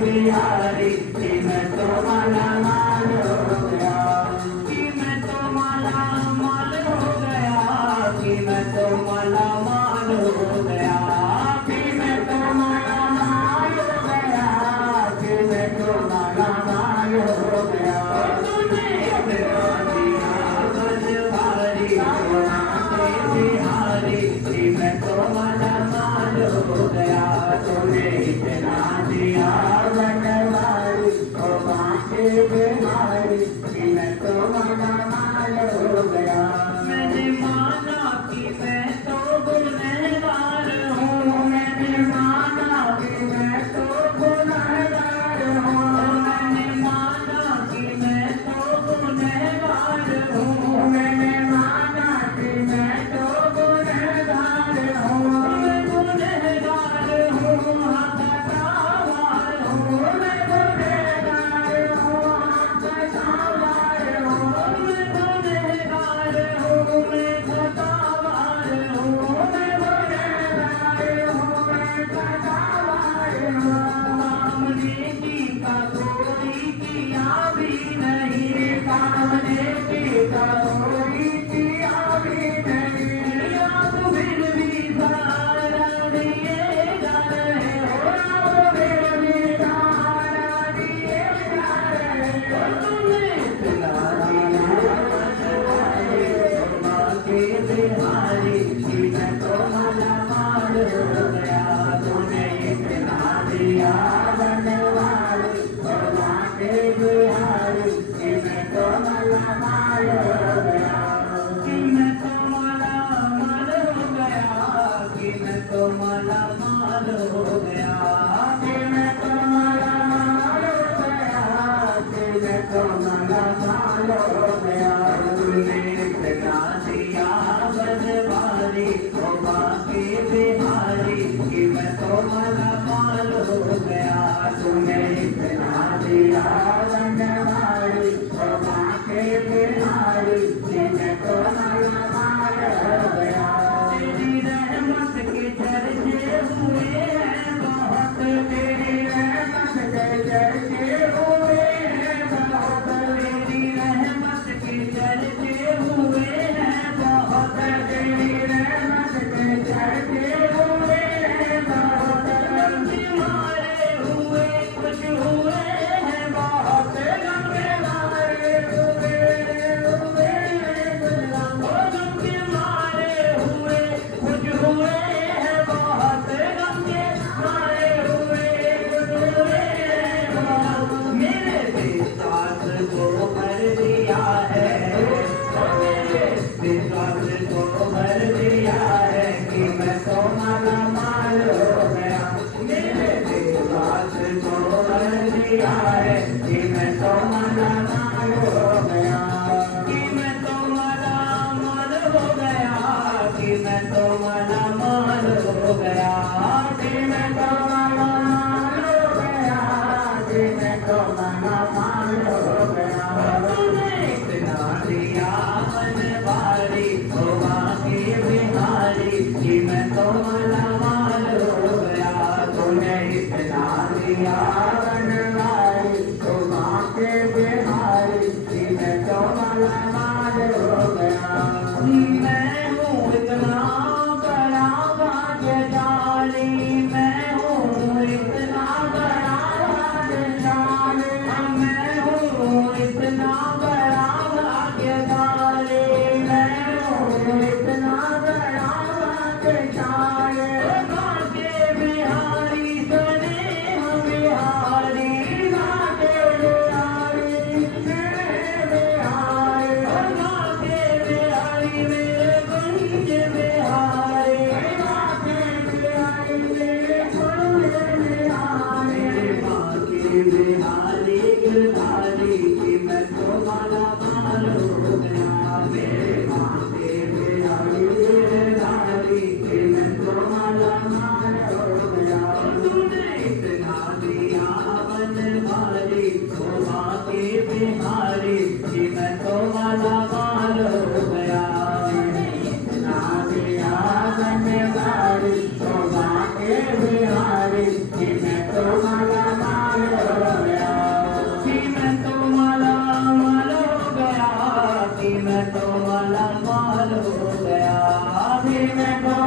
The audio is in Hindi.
बिहारी कि मैं तो माला माल हो गया, कि मैं तो माला माल हो गया, कि मैं तो माला माल हो गया, कि मैं तो माला माल हो गया, कि मैं तो माला माल हो गया। तूने इतना दिया बनवारी सोना के बिहारी कि मैं तो माला माल हो गया, तूने इतना दिया बनवारी सोना के बिहारी कि मैं तो माला माल हो गया। मैंने माना कि मैं तो गुनहगार तो माला माल हो गया, कि मैं तो माला माल हो गया, कि मैं तो माला माल हो गया। तूने इतना दिया बनवारी ओ बांके बिहारी, कि मैं तो माला माल हो गया। तूने इतना दिया बनवारी ओ बांके बिहारी, कि मैं तो माला माल हो गया। मैं हूँ इतना बड़ा भाग्यशाली, मैं हूँ इतना बड़ा भाग्यशाली, मैं हूँ इतना बड़ा भाग्यशाली, मैं हूँ इतना बड़ा भाग्यशाली। बांके बिहारी सुने हम बिहारी, बांके बिहारी सुने बिहारी, बांके बिहारी मेरे कुंज बिहारी, बांके बिहारी मेरे कुंज बिहारी, बांके बिहारी गिरधारी, कि मैं तो माला माल हो गया। मेरे बांके बिहारी गिरधारी, कि मैं तो माला माल हो गया। तूने इतना दिया बनवारी ओ बांके बिहारी, कि मैं तो माला माल हो गया। इतना दिया बनवारी ओ बांके बिहारी, कि मैं तो माला माल हो गया, कि मैं तो माला माल हो गया, कि मैं तो माला माल हो गया, कि मैं तो